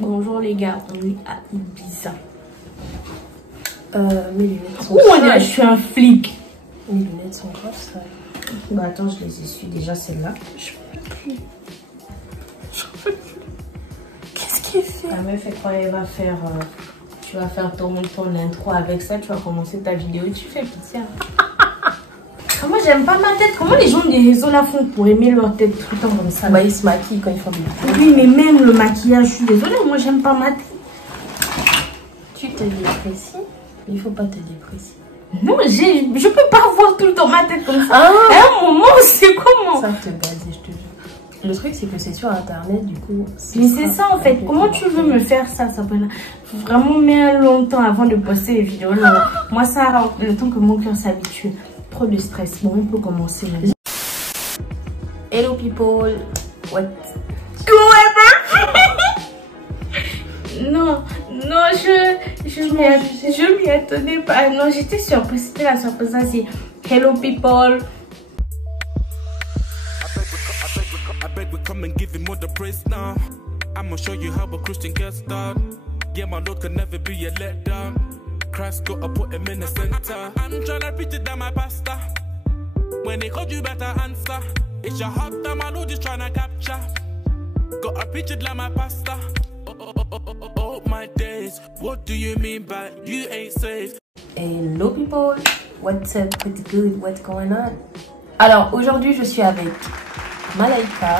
Bonjour les gars, on est à Ibiza. Mes lunettes sont je suis un flic. Mes lunettes sont grave sales. Bah attends, je les essuie déjà celle-là. Je peux plus. Qu'est-ce qu'il fait? La meuf, elle croit qu'elle va faire... tu vas faire ton intro avec ça, tu vas commencer ta vidéo et tu fais pitié. Moi j'aime pas ma tête. Comment les gens des réseaux la font pour aimer leur tête tout le temps comme ça? Bah ils se maquillent quand ils font des vidéos. Oui, mais même le maquillage, je suis désolée, moi j'aime pas ma tête. Tu te déprécies? Il faut pas te déprécier. Non, je peux pas voir tout le temps ma tête comme ça. Ah. À un moment, c'est comment? Ça te gaze, je te jure. Le truc, c'est que c'est sur internet, du coup. Mais c'est ça en fait. Comment tu veux me faire ça, Sabrina? Faut vraiment mettre longtemps avant de poster les vidéos. Non. Moi, ça rend le temps que mon cœur s'habitue. Trop de stress. Bon, on peut commencer. Hello people. What? Non, je m'y attendais pas. Non, j'étais surprise. C'était la surprise. Ça, c'est hello people. Come and give him all the praise now. I'ma show you how a Christian gets done. Yeah, my Lord can never be a letdown. Christ gotta put him in the center. I'm tryna preach it down my pastor. When they called you better answer. It's your heart that my Lord is tryna capture. Gotta preach it like my pastor. Oh my days, what do you mean by you ain't saved? Hello people, what's up, pretty good, what's going on? Alors aujourd'hui je suis avec Malaika.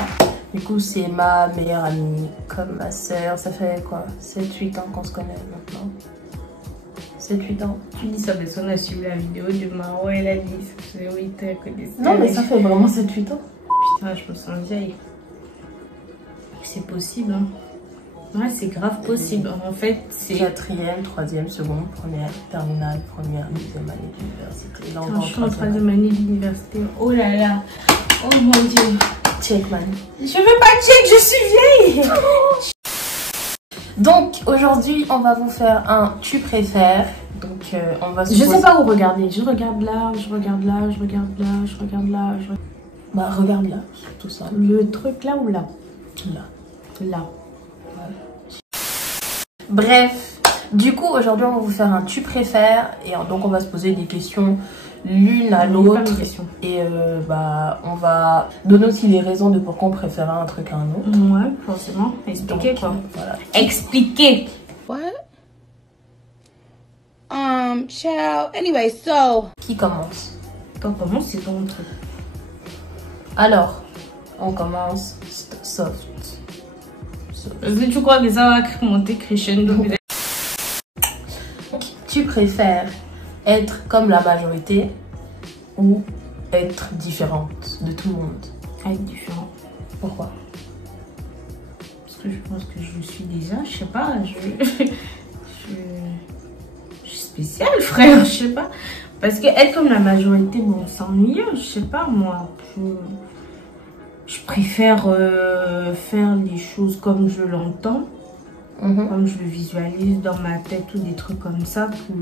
Du coup, c'est ma meilleure amie, comme ma soeur. Ça fait quoi? 7-8 ans qu'on se connaît maintenant. 7-8 ans. Tu dis ça parce qu'on a suivi la vidéo de Maro, elle a dit ça faisait 8 ans que des... Non, mais ça fait vraiment 7-8 ans. Putain, je me sens vieille. C'est possible, hein. Ouais, c'est grave possible. En fait, c'est... 4e, 3e, seconde, première, terminale, première, 2e année d'université. Je suis en 3e année d'université. Oh là là. Oh mon Dieu. Check, man. Je veux pas check, je suis vieille. Donc, aujourd'hui, on va vous faire un tu préfères. Donc, on va se Je poser... sais pas où regarder. Je regarde là, je regarde là, je regarde là, je regarde là. Bah, regarde là, tout ça. Le truc là ou là? Là. Là. Ouais. Bref, du coup, aujourd'hui, on va vous faire un tu préfères. Et donc, on va se poser des questions l'une à l'autre. Et bah, on va donner aussi les raisons de pourquoi on préfère un truc à un autre. Ouais, forcément. Expliquer quoi. Voilà. Expliquer. What? Ciao. Anyway, so. Qui commence? Toi, comment c'est ton truc? Alors, on commence soft. Est-ce que tu crois que ça va monter crescendo? Tu préfères être comme la majorité ou être différente de tout le monde? Être différent. Pourquoi? Parce que je pense que je suis déjà, je sais pas, je suis spéciale, frère, je sais pas. Parce que être comme la majorité, bon, c'est ennuyeux, je sais pas, moi. Je préfère faire les choses comme je l'entends, comme je le visualise dans ma tête ou des trucs comme ça pour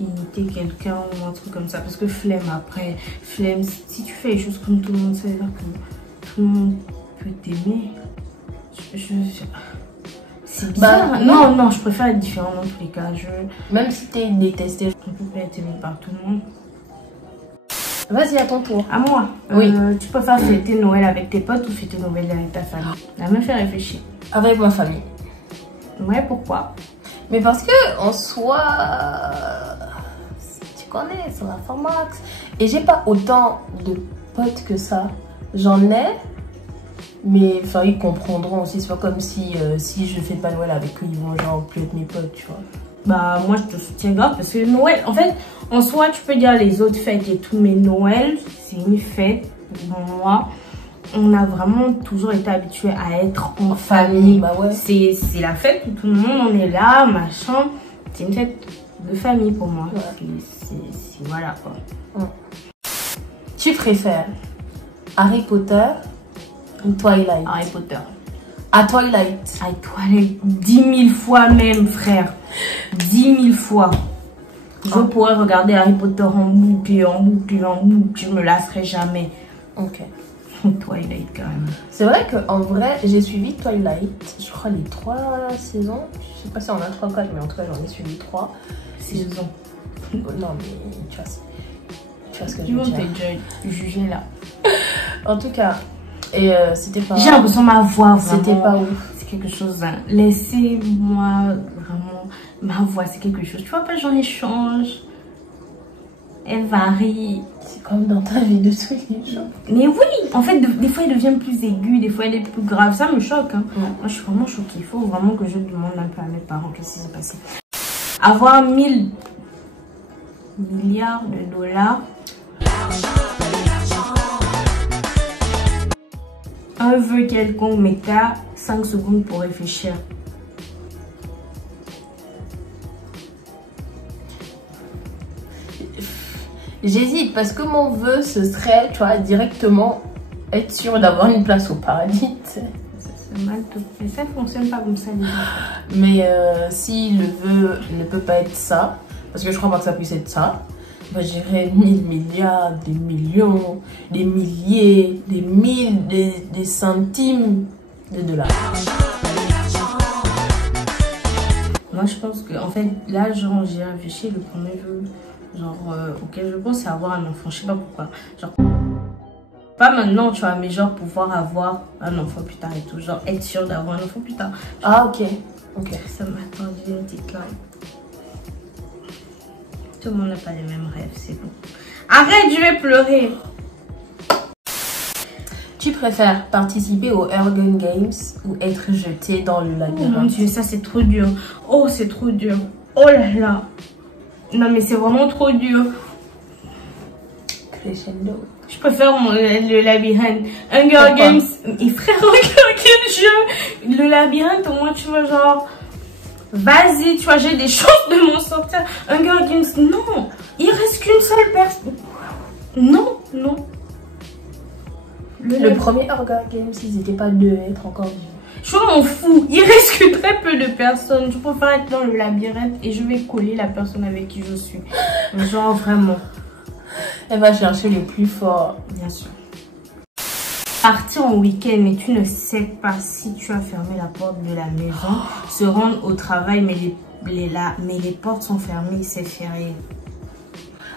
imiter quelqu'un ou un truc comme ça. Parce que flemme après, flemme, si tu fais les choses comme tout le monde, ça veut dire que tout le monde peut t'aimer. C'est bizarre. Bah, non, je préfère être différent dans tous les cas. Même si t'es détesté. Je ne peux pas être aimé par tout le monde. Vas-y, à ton tour. À moi. Oui. Tu préfères fêter Noël avec tes potes ou fêter Noël avec ta famille? La me fait réfléchir. Avec ma famille. Ouais, pourquoi? Mais parce que en soi, tu connais, c'est la formax. Et j'ai pas autant de potes que ça. J'en ai, mais enfin ils comprendront aussi. C'est pas comme si je fais pas Noël avec eux, ils vont genre plus être mes potes, tu vois. Bah moi je te soutiens grave parce que Noël, en fait, en soi tu peux dire les autres fêtes et tout, mais Noël c'est une fête. Pour moi, on a vraiment toujours été habitué à être en famille. Bah ouais. C'est la fête où tout le monde on est là, machin. C'est une fête de famille pour moi. Ouais. C'est voilà quoi. Ouais. Tu préfères Harry Potter ou Twilight? Harry Potter. À Twilight. À Twilight, 10 000 fois même, frère. 10 000 fois. Je pourrais regarder Harry Potter en boucle, en boucle, en boucle. Je me lasserai jamais. Ok. Twilight quand même. C'est vrai qu'en vrai, j'ai suivi Twilight, je crois les 3 saisons. Je sais pas si on a 3 ou 4, mais en tout cas j'en ai suivi 3 Saison. Non mais tu vois ce que je Du veux monde dire. t'es déjà jugé là. En tout cas, et c'était pas... J'ai l'impression ma voix vraiment. C'était pas ouf. C'est quelque chose. Hein. Laissez-moi vraiment. Ma voix, c'est quelque chose. Tu vois pas, j'en échange. Elle varie. C'est comme dans ta vie de tous les jours. Mais oui, en fait, des fois, elle devient plus aiguë, des fois, elle est plus grave. Ça me choque. Hein. Ouais. Moi, je suis vraiment choquée. Il faut vraiment que je demande un peu à mes parents qu'est-ce qui s'est passé. Avoir 1000 milliards de dollars. Un vœu quelconque, mais t'as 5 secondes pour réfléchir. J'hésite parce que mon vœu, ce serait, tu vois, directement être sûr d'avoir une place au paradis. C'est mal tout. Mais ça fonctionne pas comme ça, les gens. Mais si le vœu ne peut pas être ça, parce que je crois pas que ça puisse être ça, bah, j'irais 1000 milliards, des millions, des milliers, des mille, des centimes de dollars. Moi, je pense que, en fait, là, genre, j'ai réfléchi, le premier vœu, genre, auquel je pense, c'est avoir un enfant. Je sais pas pourquoi. Genre, pas maintenant, tu vois, mais genre, pouvoir avoir un enfant plus tard et tout. Genre, être sûr d'avoir un enfant plus tard. Ah, ok. Ok. Ça m'a attendu une petite claque. Tout le monde n'a pas les mêmes rêves, c'est bon. Arrête, je vais pleurer. Tu préfères participer aux Hunger Games ou être jeté dans le Oh labyrinthe? mon Dieu, ça c'est trop dur. Oh, c'est trop dur. Oh là là. Non, mais c'est vraiment trop dur. Crescendo. Je préfère le labyrinthe. Hunger Pourquoi? Games. Et frère, regarde quel jeu. Le labyrinthe, au moins, tu vois, genre... Vas-y, tu vois, j'ai des chances de m'en sortir. Hunger Games, non. Il reste qu'une seule personne. Non, non. Le premier Hunger Games, ils n'étaient pas deux à être encore vivants. Je m'en fous. Il reste que très peu de personnes. Je préfère être dans le labyrinthe et je vais coller la personne avec qui je suis. Genre, vraiment. Elle va chercher les plus forts. Bien sûr. Partir en week-end mais tu ne sais pas si tu as fermé la porte de la maison. Se rendre au travail mais les portes sont fermées, c'est férié.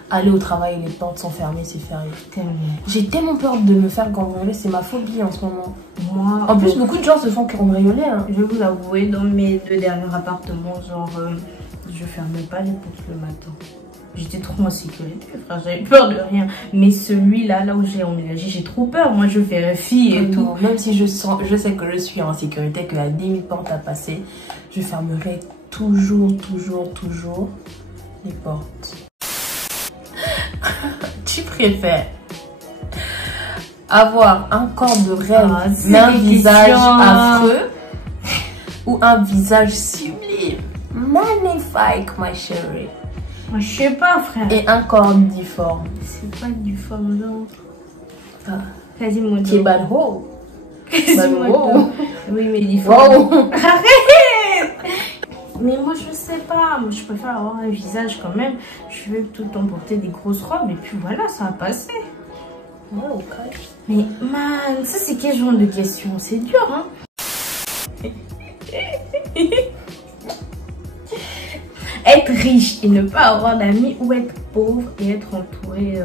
Aller au travail, les portes sont fermées, c'est férié. Tellement. J'ai tellement peur de me faire cambrioler, c'est ma phobie en ce moment. Moi, En plus, beaucoup de gens se font cambrioler. Hein. je vais vous avouer, dans mes 2 derniers appartements, genre, je fermais pas les portes le matin. J'étais trop en sécurité, frère, j'avais peur de rien. Mais celui-là, là où j'ai emménagé, j'ai trop peur. Moi, je vérifie et tout. Même si je sais que je suis en sécurité, qu'il y a 10 000 portes à passer, je fermerai toujours les portes. Tu préfères avoir un corps de rêve mais un visage affreux ou un visage sublime, magnifique, ma chérie, Moi, je sais pas, frère. et un corps difforme? C'est pas du forme, non. Ah. Quasimodo. Qui est bad ho. Quasimodo. Oui, mais du forme. Wow. Arrête. Mais moi, je sais pas. Moi, je préfère avoir un visage quand même. Je veux tout le temps porter des grosses robes et puis voilà, ça va passer. Oh, ok. Mais man, ça c'est quel genre de question? C'est dur, hein? Être riche et ne pas avoir d'amis ou être pauvre et être entouré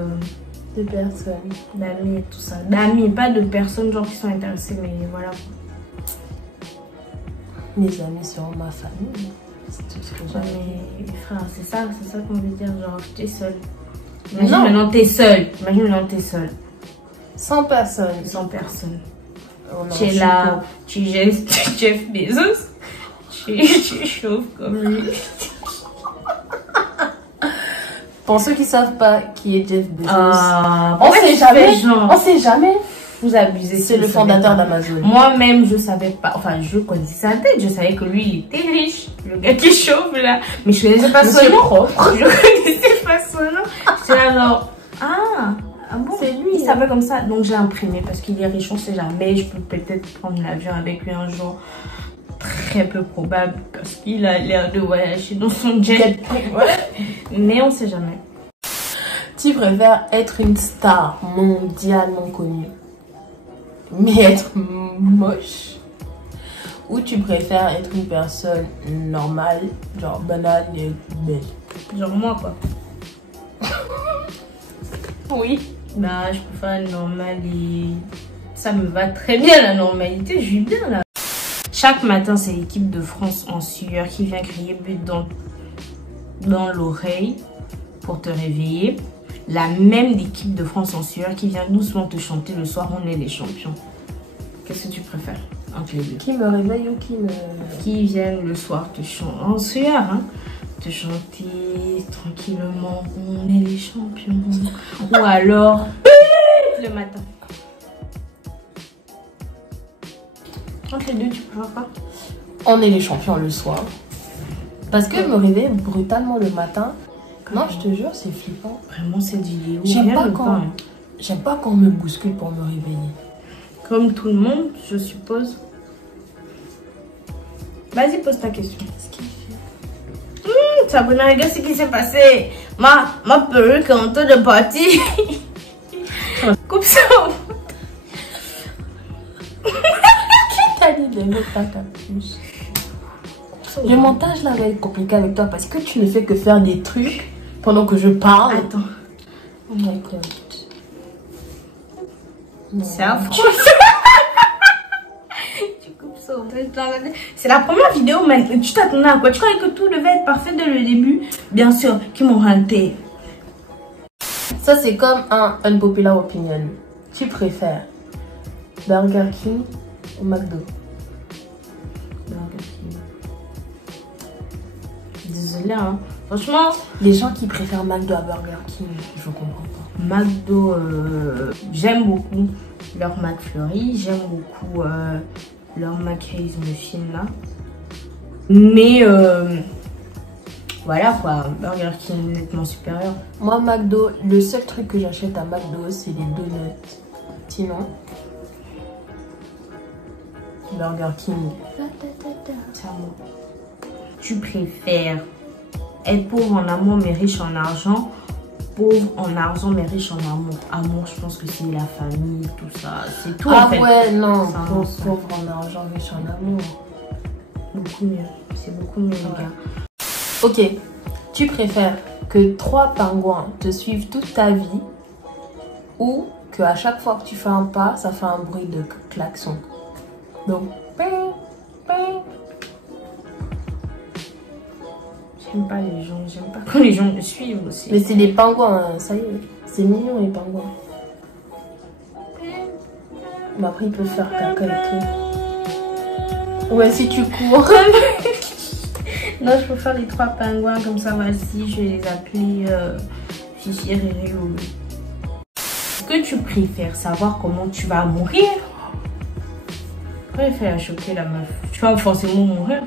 De personnes. d'amis et tout ça. D'amis, pas de personnes genre qui sont intéressées, mais voilà. Mes amis seront ma famille. C'est tout ce que Ouais, j'ai. mais frère, c'est ça qu'on veut dire, genre t'es seul. Imagine Non. maintenant t'es seul. Imagine maintenant t'es seul. 100 personnes. Sans personne. Oh non, Tu es je suis là, pauvre. tu gestes Jeff Bezos. Tu chauffes comme lui. Pour ceux qui savent pas qui est Jeff Bezos, Ah, on sait jamais. Genre, On sait jamais. vous abusez. C'est le fondateur d'Amazon. Moi-même, je savais pas. Enfin, je connaissais sa tête. Je savais que lui, il était riche. Le gars qui chauffe là. Mais je connaissais pas son Monsieur nom. propre. Je connaissais pas son nom. C'est alors. Ah bon. C'est lui. Il s'appelle comme ça. Donc j'ai imprimé parce qu'il est riche. On sait jamais. Je peux peut-être prendre l'avion avec lui un jour. Très peu probable parce qu'il a l'air de voyager dans son jet. Ouais. Mais on sait jamais. Tu préfères être une star mondialement connue mais être moche? Ou tu préfères être une personne normale, genre banale et belle? Genre moi, quoi. Oui. Bah, je préfère être normale et ça me va très bien, la normalité. Je vis bien, là. Chaque matin, c'est l'équipe de France en sueur qui vient crier but dans l'oreille pour te réveiller. La même équipe de France en sueur qui vient doucement te chanter le soir, on est les champions. Qu'est-ce que tu préfères entre les deux? Qui me réveille ou qui me... Qui viennent le soir te chanter en sueur, hein, te chanter tranquillement, on est les champions. Ou alors le matin. Entre les deux, tu préfères pas? On est les champions le soir. Parce que me réveiller brutalement le matin, non, je te jure, c'est flippant. Vraiment, c'est du léo. J'aime pas quand on me bouscule pour me réveiller. Comme tout le monde, je suppose. Vas-y, pose ta question. Qu'est-ce qu'il fait? Sabrina, regarde ce qui s'est passé. Ma perruque est en train de partir. Coupe ça. Qui t'a dit de mettre ta capuche? Le montage là va être compliqué avec toi parce que tu ne fais que faire des trucs pendant que je parle. Attends. Oh my god. C'est affreux. Tu coupes ça. C'est la première vidéo, mais tu t'attendais à quoi? Tu croyais que tout devait être parfait dès le début? Bien sûr, qui m'ont raté. Ça c'est comme un unpopular opinion. Tu préfères Burger King ou McDo? Burger King. Désolée, hein. Franchement, les gens qui préfèrent McDo à Burger King, je comprends pas. McDo, j'aime beaucoup leur McFlurry, j'aime beaucoup leur McHaze Muffin là. Mais voilà quoi, Burger King est nettement supérieur. Moi, McDo, le seul truc que j'achète à McDo, c'est les donuts. Sinon, Burger King. C'est à moi. Tu préfères être pauvre en amour mais riche en argent? Pauvre en argent mais riche en amour. Amour, je pense que c'est la famille, tout ça. C'est tout en fait. Ah ouais, non. Pauvre en argent, riche en amour. Beaucoup mieux. C'est beaucoup mieux, les gars. Ok. Tu préfères que 3 pingouins te suivent toute ta vie ou que à chaque fois que tu fais un pas, ça fait un bruit de klaxon? Donc, j'aime pas les gens, j'aime pas quand les gens me suivent aussi. Mais c'est des pingouins, ça y est, c'est mignon les pingouins. Mais après ils peuvent faire caca et tout. Ouais, si tu cours. Non, je peux faire les 3 pingouins comme ça, voici, je vais les appeler Fifi, Riri, Loulou. Est-ce que tu préfères savoir comment tu vas mourir? Je préfère choquer la meuf. Tu vas forcément mourir.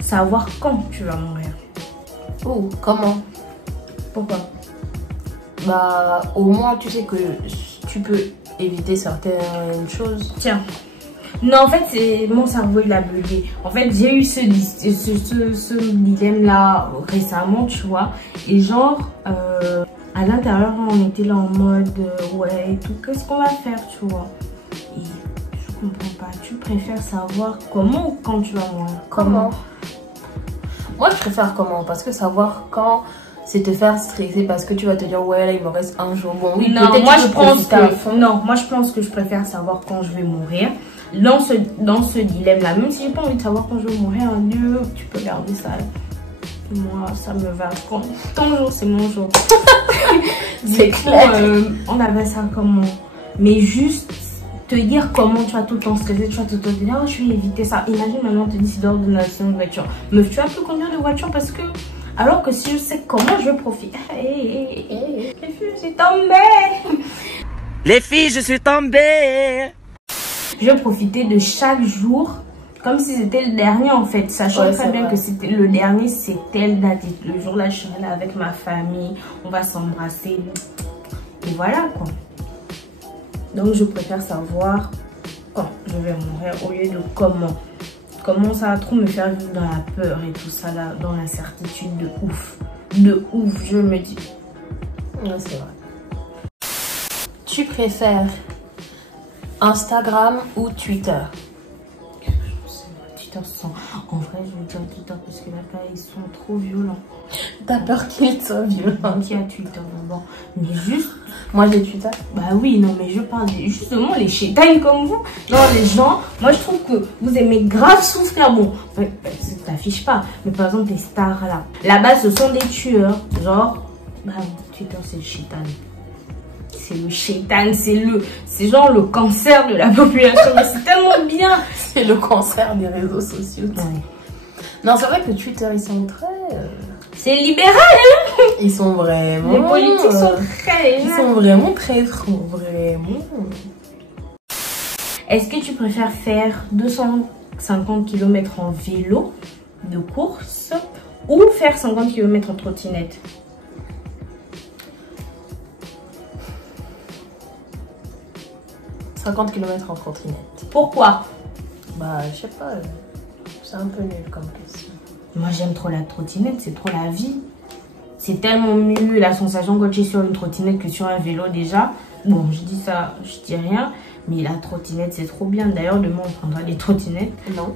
Savoir quand tu vas mourir. Oh, comment? Pourquoi? Bah, au moins, tu sais que tu peux éviter certaines choses. Tiens. Non, en fait, c'est mon cerveau, il a bugué. En fait, j'ai eu ce dilemme-là récemment, tu vois. Et genre, à l'intérieur, on était là en mode, ouais, et tout, qu'est-ce qu'on va faire, tu vois. Et je comprends pas. Tu préfères savoir comment ou quand tu vas mourir? Comment? Moi, je préfère comment, parce que savoir quand, c'est te faire stresser parce que tu vas te dire, ouais, là, il me reste un jour. Bon, oui, non, moi, je pense que je préfère savoir quand je vais mourir. Dans ce dilemme-là, même si j'ai pas envie de savoir quand je vais mourir, Dieu, tu peux garder ça. Moi, ça me va. Ton jour, c'est mon jour. C'est clair. On avait ça comment? Mais juste te dire comment tu vas tout le temps stresser, tu vas tout le temps dire, oh, je vais éviter ça. Imagine maintenant, on te dit c'est d'ordination de voiture. Meuf, tu vas plus conduire de voiture parce que. Alors que si je sais comment je vais profiter. Les filles, je suis tombée. Les filles, je suis tombée. Je vais profiter de chaque jour comme si c'était le dernier en fait. Sachant très bien que c'était le dernier, c'est telle date. Le jour là, je serai là avec ma famille. On va s'embrasser. Et voilà quoi. Donc je préfère savoir quand je vais mourir au lieu de comment. Comment ça va trop me faire vivre dans la peur et tout ça là, dans l'incertitude de ouf. De ouf, je me dis. Ouais, c'est vrai. Tu préfères Instagram ou Twitter? Twitter sont... En vrai, je vais dire Twitter parce que là, ils sont trop violents. T'as peur qu'ils soient violents? Qui a Twitter d'abord? Mais juste... Moi, j'ai Twitter. Bah oui, non, mais je parle justement les chétanes comme vous. Genre, les gens, moi, je trouve que vous aimez grave souffrir. Bon, ça t'affiche pas. Mais par exemple, les stars, là. Là-bas, ce sont des tueurs. Genre, bah, Twitter, c'est le chétan. C'est le chétan, c'est genre le cancer de la population. Mais c'est tellement bien. C'est le cancer des réseaux sociaux. Ouais. Non, c'est vrai que Twitter, ils sont très... C'est libéral, hein. Ils sont vraiment... Les politiques sont très... Ils sont vraiment très francs, vraiment. Est-ce que tu préfères faire 250 km en vélo de course ou faire 50 km en trottinette? « 50 km en trottinette. » Pourquoi? Bah, je sais pas. C'est un peu nul comme question. Moi, j'aime trop la trottinette. C'est trop la vie. C'est tellement mieux la sensation quand tu es sur une trottinette que sur un vélo déjà. Bon, je dis ça, je dis rien. Mais la trottinette, c'est trop bien. D'ailleurs, demain, on prendra des trottinettes. Non.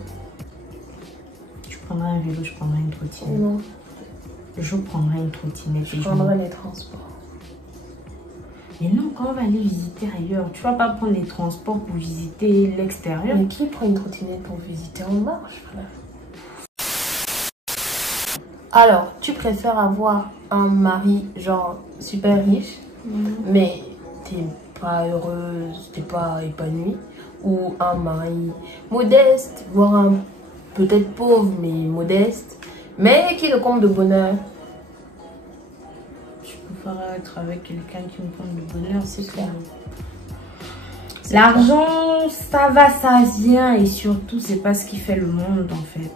Tu prendras un vélo, je prendrai une trottinette. Non. Je prendrai une trottinette. Je prendrai les transports. Mais non, quand on va aller visiter ailleurs, tu vas pas prendre les transports pour visiter l'extérieur. Mais qui prend une trottinette pour visiter? On marche, frère. Alors, tu préfères avoir un mari genre super riche, mais t'es pas heureuse, t'es pas épanouie, ou un mari modeste, voire un peut-être pauvre mais modeste, mais qui le comble de bonheur? Je préfère être avec quelqu'un qui me comble de bonheur, c'est clair. L'argent, ça va, ça vient, et surtout, c'est pas ce qui fait le monde en fait.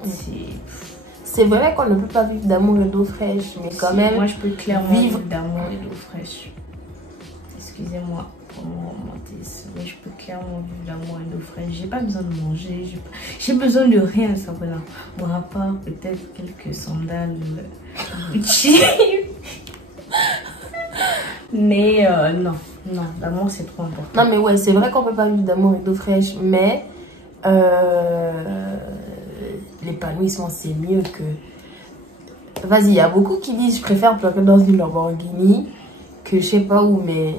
C'est vrai qu'on ne peut pas vivre d'amour et d'eau fraîche, mais quand même... Moi, je peux clairement vivre d'amour et d'eau fraîche. Excusez-moi pour mon romantisme, mais je peux clairement vivre d'amour et d'eau fraîche. J'ai pas besoin de manger, j'ai besoin de rien, ça voilà. Bon, à part peut-être quelques sandales Gucci. Mais non, l'amour c'est trop important. Non mais ouais, c'est vrai qu'on peut pas vivre d'amour et d'eau fraîche, mais l'épanouissement c'est mieux que... Vas-y, il y a beaucoup qui disent je préfère pleurer dans une Lamborghini que je sais pas où, mais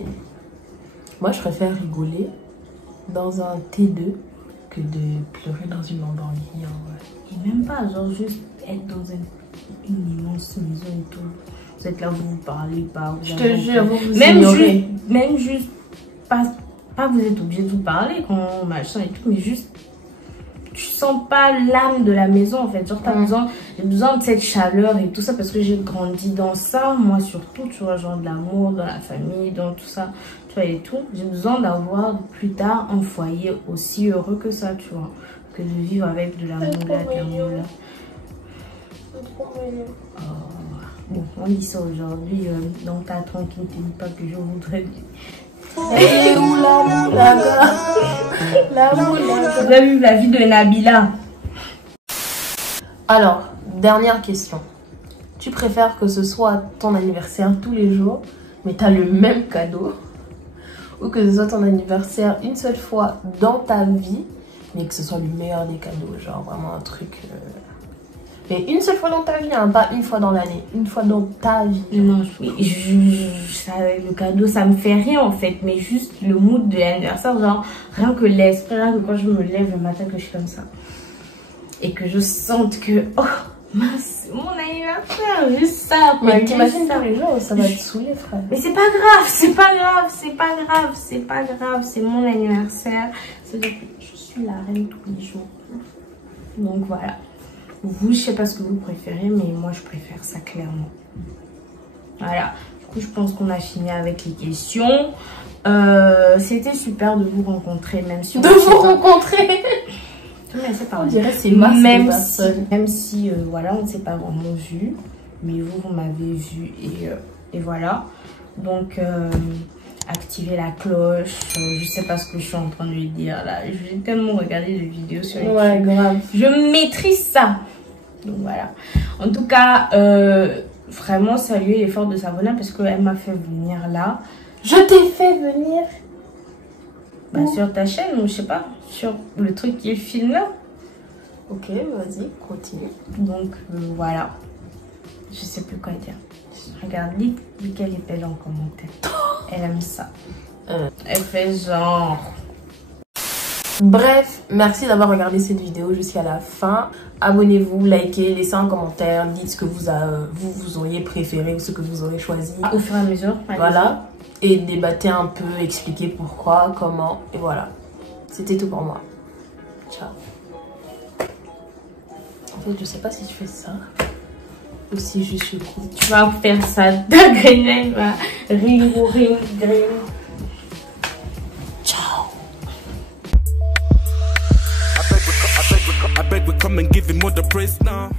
moi je préfère rigoler dans un T2 que de pleurer dans une Lamborghini en vrai. Et même pas, genre juste être dans une immense maison et tout. Vous êtes là, vous parlez pas. Je te jure, vous même juste, pas vous êtes obligé de vous parler quand machin et tout, mais juste, tu sens pas l'âme de la maison en fait. Genre, j'ai besoin de cette chaleur et tout ça parce que j'ai grandi dans ça, moi surtout, tu vois, genre de l'amour dans la famille, dans tout ça, tu vois, et tout. J'ai besoin d'avoir plus tard un foyer aussi heureux que ça, tu vois, que de vivre avec de l'amour là. Bon, on dit ça aujourd'hui, dans ta tranquillité, dis pas que je voudrais dire. Hey, oula, Vous avez vu la vie de Nabila? Alors, dernière question. Tu préfères que ce soit ton anniversaire tous les jours, mais tu as le même cadeau, ou que ce soit ton anniversaire une seule fois dans ta vie, mais que ce soit le meilleur des cadeaux, genre vraiment un truc... Mais une seule fois dans ta vie, hein, pas une fois dans l'année, une fois dans ta vie. Non, le cadeau, ça me fait rien en fait, mais juste le mood de l'anniversaire, genre rien que l'esprit, rien que quand je me lève le matin que je suis comme ça. Et que je sente que, oh mince, c'est mon anniversaire, juste ça. Mais t'imagines tous les jours, ça va te saouler, frère. Mais c'est pas grave, c'est pas grave, c'est pas grave, c'est pas grave, c'est mon anniversaire. C'est-à-dire que je suis la reine tous les jours. Donc voilà. Vous, je sais pas ce que vous préférez, mais moi, je préfère ça clairement. Voilà. Du coup, je pense qu'on a fini avec les questions. C'était super de vous rencontrer, même si... rencontrer. Mais c'est pas on dirait c'est masse même si voilà, on ne s'est pas vraiment vu. Mais vous m'avez vu et voilà. Donc... activer la cloche, je sais pas ce que je suis en train de lui dire là, j'ai tellement regardé de vidéos sur YouTube. Ouais, grave. Je maîtrise ça. Donc voilà. En tout cas, vraiment saluer l'effort de Savona parce qu'elle m'a fait venir là. Je t'ai fait venir. Bah, sur ta chaîne ou je sais pas, sur le truc qui filme là. Ok, vas-y, continue. Donc voilà. Je sais plus quoi dire. Regarde, lis qu'elle est belle en commentaire. Elle aime ça. Elle fait genre. Bref, merci d'avoir regardé cette vidéo jusqu'à la fin. Abonnez-vous, likez, laissez un commentaire, dites ce que vous auriez préféré ou ce que vous aurez choisi. Au fur et à mesure. Voilà. Et débattez un peu, expliquez pourquoi, comment, et voilà. C'était tout pour moi. Ciao. En fait, je sais pas si je fais ça ou si je suis cool. Tu vas faire ça. Ta grille va ring. Ciao. I beg we come and give him all the praise now.